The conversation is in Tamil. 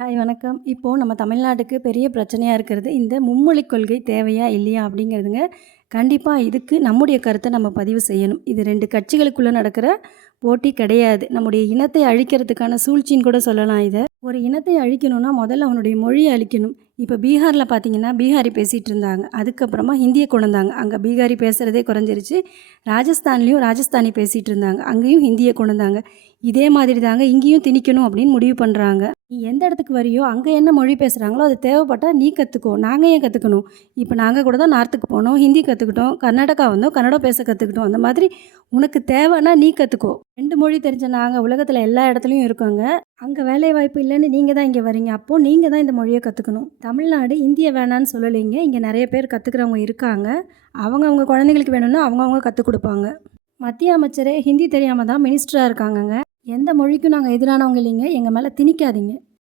ஹாய் வணக்கம். இப்போது நம்ம தமிழ்நாட்டுக்கு பெரிய பிரச்சனையா இருக்கிறது, இந்த மும்மொழிக் கொள்கை தேவையா? இல்லையா? அப்படிங்கிறதுங்க. கண்டிப்பா இதுக்கு நம்முடைய கருத்தை நம்ம பதிவு செய்யணும். இது 2 கட்சிகளுக்குள்ள நடக்கிற போட்டி கிடையாது. நம்முடைய இனத்தை அழிக்கிறதுக்கான சூழ்ச்சின்னு கூட சொல்லலாம் இத. ஒரு இனத்தை அழிக்கணும்னா முதல்ல அவனுடைய மொழியை அழிக்கணும். இப்போ பீகார்ல பார்த்தீங்கன்னா, பீகாரி பேசிட்டு இருந்தாங்க. அதுக்கப்புறமா ஹிந்திய கொண்டு வந்தாங்க. அங்க பீகாரி பேசுறதே குறைஞ்சிருச்சு. ராஜஸ்தான்லேயும் ராஜஸ்தானி பேசிட்டு இருந்தாங்க. அங்கேயும் ஹிந்திய கொண்டு வந்தாங்க. இதே மாதிரி தாங்க இங்கேயும் திணிக்கணும் அப்படின்னு முடிவு பண்ணுறாங்க. நீ எந்த இடத்துக்கு வரியோ அங்கே என்ன மொழி பேசுகிறாங்களோ அது தேவைப்பட்டால் நீ கற்றுக்கோ. நாங்கள் ஏன் கற்றுக்கணும்? இப்போ நாங்கள் கூட தான் நார்த்துக்கு போனோம், ஹிந்தி கற்றுக்கிட்டோம். கர்நாடகா வந்தோம், கன்னடம் பேச கற்றுக்கிட்டோம். அந்த மாதிரி உனக்கு தேவைன்னா நீ கற்றுக்கோ. 2 மொழி தெரிஞ்ச நாங்கள் உலகத்தில் எல்லா இடத்துலையும் இருக்கோங்க. அங்கே வேலை வாய்ப்பு இல்லைன்னு நீங்கள் தான் இங்கே வரீங்க. அப்போது நீங்கள் தான் இந்த மொழியை கற்றுக்கணும். தமிழ்நாடு இந்திய வேணான்னு சொல்லலைங்க. இங்கே நிறைய பேர் கற்றுக்கிறவங்க இருக்காங்க. அவங்க குழந்தைங்களுக்கு வேணும்னா அவங்க கற்றுக் கொடுப்பாங்க. மத்திய அமைச்சரே ஹிந்தி தெரியாமல் தான் மினிஸ்டராக இருக்காங்கங்க. எந்த மொழிக்கும் நாங்கள் எதிரானவங்க இல்லைங்க. எங்கள் மேலே திணிக்காதீங்க.